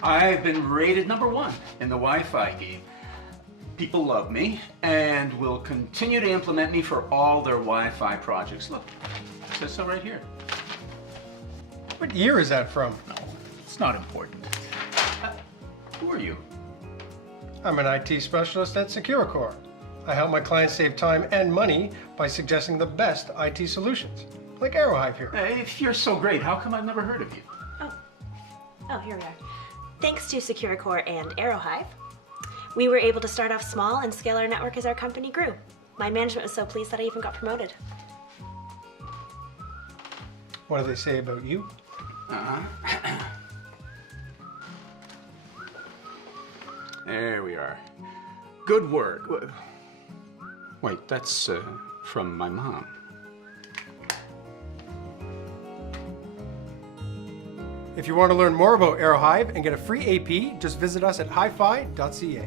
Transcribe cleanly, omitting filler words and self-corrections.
I've been rated #1 in the Wi-Fi game. People love me and will continue to implement me for all their Wi-Fi projects. Look, it says so right here. What year is that from? No, it's not important. Who are you? I'm an IT specialist at SecureCore. I help my clients save time and money by suggesting the best IT solutions, like AeroHive here. If you're so great, how come I've never heard of you? Oh, here we are. Thanks to SecureCore and AeroHive, we were able to start off small and scale our network as our company grew. My management was so pleased that I even got promoted. What do they say about you? There we are. Good work. Wait, that's from my mom. If you want to learn more about AeroHive and get a free AP, just visit us at hifi.ca.